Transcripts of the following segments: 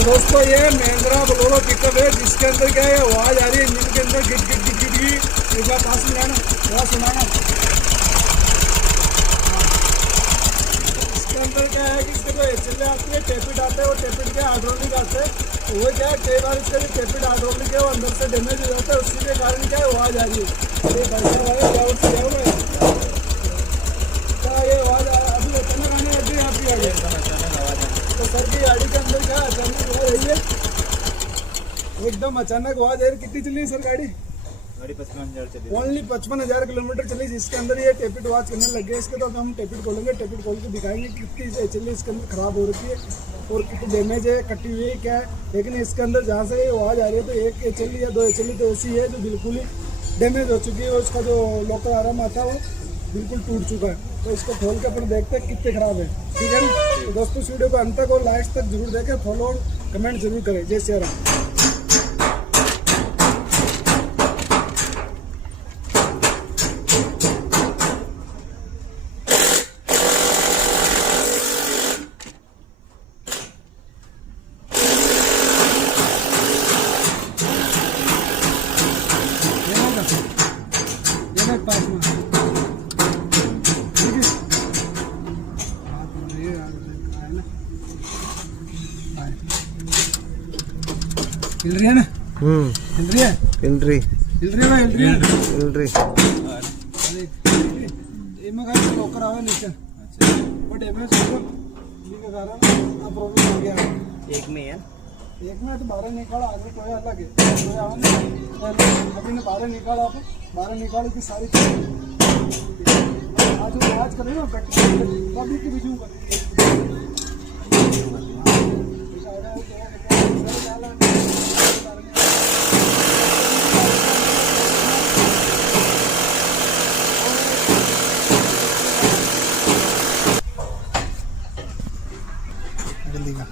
तो दोस्तों ये महिंद्रा बोलेरो पिकअप है जिसके अंदर क्या है आवाज आ रही है इंजन के अंदर गिट गिट गिट गिट की। एक बार पास में जाना आवाज सुनाना। इसके अंदर क्या है कि इसके जो एचएल आती है टेपिड आते हैं वो टेपिड के हाइड्रोलिक आते हैं। तो वो क्या है कई बार इसका जो टेपिड हाइड्रोलिक है वो अंदर से डैमेज हो जाता है उसी के कारण क्या है आवाज आ रही है। ये भाई साहब आए क्या ये आवाज अभी अचानक आने अभी आप भी आ गए। तो सर की गाड़ी के अंदर क्या अचानक आवाज आई है एकदम अचानक आवाज आई। कितनी चली सर गाड़ी? 55,000 चली। ओनली 55,000 किलोमीटर चली जिसके अंदर ये टेपिड आवाज करने लग गए। इसके तो हम टेपिड खोलेंगे, टेपिड खोल के दिखाएंगे कितनी चली इसके अंदर खराब हो रखी है और कितनी डैमेज है, कटी हुई है क्या है। लेकिन इसके अंदर जहाँ से आवाज आ रही है तो एक एचएल या दो एचएल तो ऐसी है जो बिल्कुल ही डैमेज हो चुकी है। उसका जो लोकल आराम आता है वो बिल्कुल टूट चुका है। तो इसको खोल के अपन देखते हैं कितने खराब है, ठीक है ना। तो दोस्तों इस वीडियो को अंत तक और लास्ट तक जरूर देखें, फॉलो और कमेंट जरूर करें। जय श्री राम। पास में हिल रही है ना? हिल रही है, हिल रही हिल रही है भाई, हिल रही है, हिल रही। इनमें का लॉकर आवे नीचे वो डैमेज हो गया के कारण प्रॉब्लम हो गया। एक में है, एक में तो बाहर निकाला आगे कोई अलग है। अभी ने बाहर निकाला, बाहर निकाल की सारी आज करेगा कभी की बिजू जल्दी का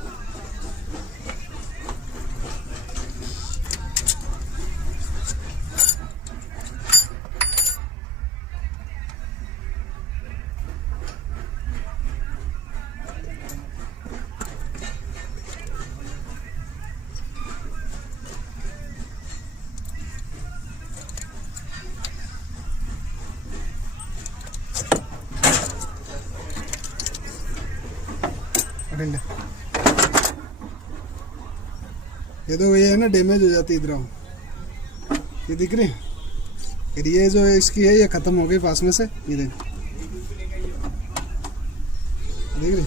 ये तो ये है ना डैमेज हो जाती है इधर। ये दिख रही है, फिर ये जो इसकी है ये खत्म हो गई पास में से, ये देख रही